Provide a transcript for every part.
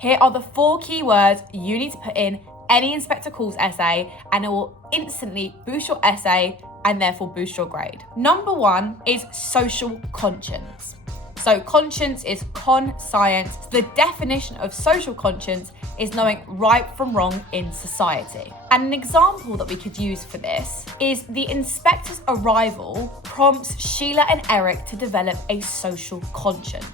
Here are the 4 keywords you need to put in any Inspector Calls essay, and it will instantly boost your essay and therefore boost your grade. Number 1 is social conscience. So conscience is con-science. The definition of social conscience is knowing right from wrong in society. And an example that we could use for this is the inspector's arrival prompts Sheila and Eric to develop a social conscience.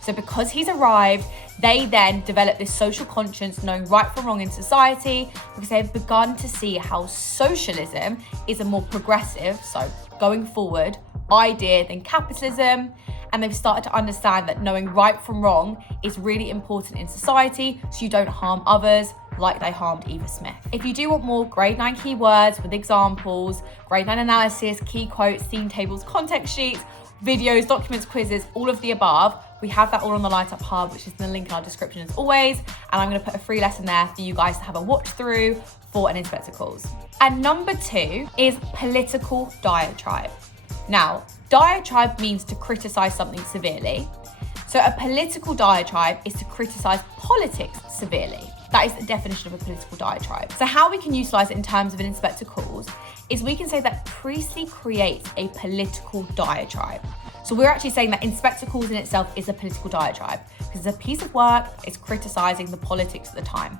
So because he's arrived, they then develop this social conscience, knowing right from wrong in society, because they've begun to see how socialism is a more progressive, so going forward, idea than capitalism. And they've started to understand that knowing right from wrong is really important in society, so you don't harm others like they harmed Eva Smith. If you do want more grade 9 keywords with examples, grade 9 analysis, key quotes, theme tables, context sheets, videos, documents, quizzes, all of the above, we have that all on the Light Up Hub, which is in the link in our description as always. And I'm gonna put a free lesson there for you guys to have a watch through for an Inspector Calls. And number 2 is political diatribe. Now, diatribe means to criticize something severely. So a political diatribe is to criticize politics severely. That is the definition of a political diatribe. So how we can utilize it in terms of an Inspector Calls is we can say that Priestley creates a political diatribe. So we're actually saying that Inspector Calls in itself is a political diatribe because it's a piece of work, it's criticizing the politics at the time.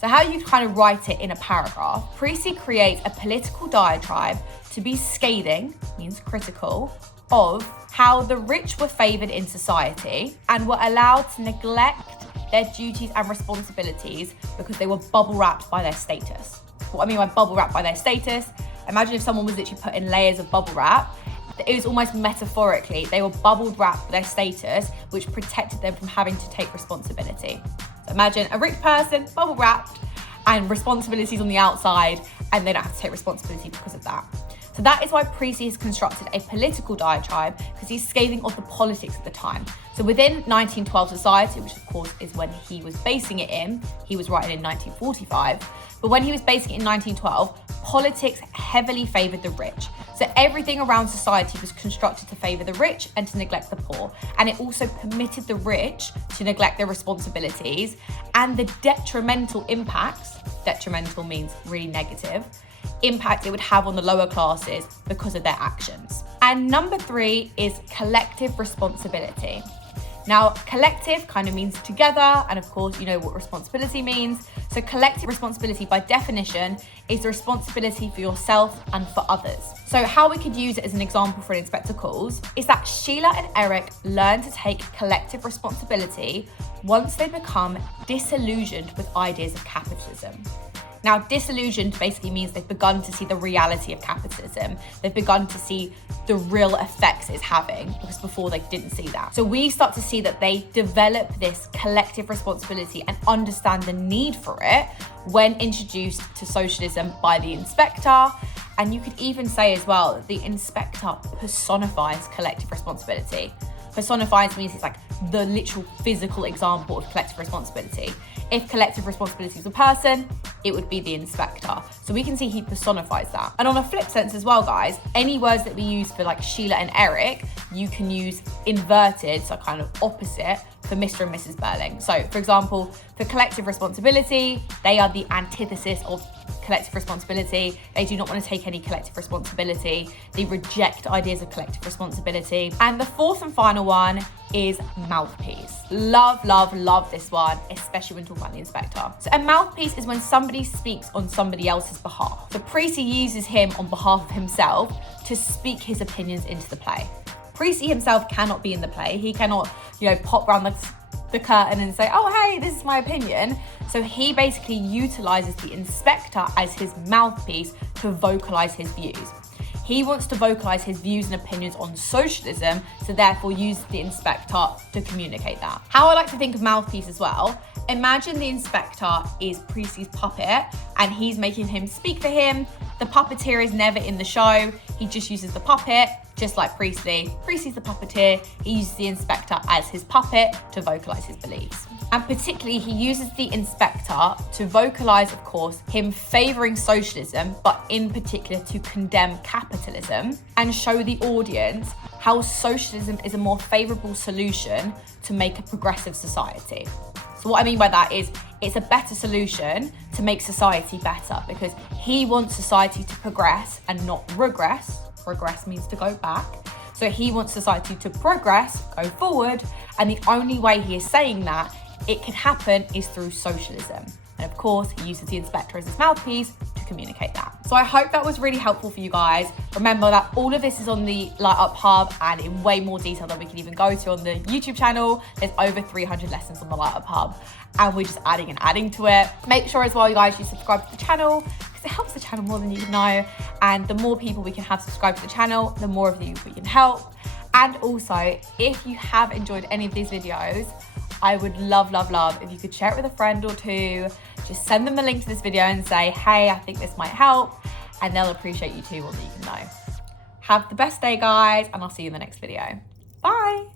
So how you kind of write it in a paragraph, Priestley creates a political diatribe to be scathing, means critical, of how the rich were favoured in society and were allowed to neglect their duties and responsibilities because they were bubble wrapped by their status. What I mean by bubble wrapped by their status, imagine if someone was literally put in layers of bubble wrap. It was almost metaphorically, they were bubble wrapped by their status, which protected them from having to take responsibility. So imagine a rich person, bubble wrapped, and responsibilities on the outside, and they don't have to take responsibility because of that. So that is why Priestley has constructed a political diatribe, because he's scathing of the politics at the time. So within 1912 society, which of course is when he was basing it in, he was writing in 1945, but when he was basing it in 1912, politics heavily favoured the rich. So everything around society was constructed to favour the rich and to neglect the poor. And it also permitted the rich to neglect their responsibilities and the detrimental impacts, detrimental means really negative, impact it would have on the lower classes because of their actions. And number 3 is collective responsibility. Now, collective kind of means together, and of course, you know what responsibility means. So collective responsibility by definition is the responsibility for yourself and for others. So how we could use it as an example for an Inspector Calls is that Sheila and Eric learn to take collective responsibility once they become disillusioned with ideas of capitalism. Now, disillusioned basically means they've begun to see the reality of capitalism. They've begun to see the real effects it's having, because before they didn't see that. So we start to see that they develop this collective responsibility and understand the need for it when introduced to socialism by the inspector. And you could even say as well that the inspector personifies collective responsibility. Personifies means it's like the literal physical example of collective responsibility. If collective responsibility is a person, it would be the inspector. So we can see he personifies that. And on a flip sense as well, guys, any words that we use for like Sheila and Eric, you can use inverted, so kind of opposite, for Mr. and Mrs. Burling. So for example, for collective responsibility, they are the antithesis of collective responsibility. They do not want to take any collective responsibility. They reject ideas of collective responsibility. And the 4th and final one is mouthpiece. Love, love, love this one, especially when talking about the inspector. So a mouthpiece is when somebody speaks on somebody else's behalf. So Priestley uses him on behalf of himself to speak his opinions into the play. Priestley himself cannot be in the play. He cannot, pop around the curtain and say, oh, hey, this is my opinion. So he basically utilizes the inspector as his mouthpiece to vocalize his views. He wants to vocalize his views and opinions on socialism, so therefore use the inspector to communicate that. How I like to think of mouthpiece as well, imagine the inspector is Priestley's puppet and he's making him speak for him. The puppeteer is never in the show. He just uses the puppet, just like Priestley. Priestley's the puppeteer. He uses the inspector as his puppet to vocalize his beliefs. And particularly, he uses the inspector to vocalize, of course, him favoring socialism, but in particular to condemn capitalism and show the audience how socialism is a more favorable solution to make a progressive society. So what I mean by that is it's a better solution to make society better, because he wants society to progress and not regress. Regress means to go back. So he wants society to progress, go forward, and the only way he is saying that it can happen is through socialism. And of course, he uses the inspector as his mouthpiece to communicate that. So I hope that was really helpful for you guys. Remember that all of this is on the Light Up Hub and in way more detail than we can even go to on the YouTube channel. There's over 300 lessons on the Light Up Hub, and we're just adding and adding to it. Make sure as well, you guys, you subscribe to the channel, because it helps the channel more than you know. And the more people we can have subscribed to the channel, the more of you we can help. And also, if you have enjoyed any of these videos, I would love, love, love if you could share it with a friend or two. Just send them a link to this video and say, hey, I think this might help. And they'll appreciate you too, more than you can know. Have the best day, guys, and I'll see you in the next video. Bye.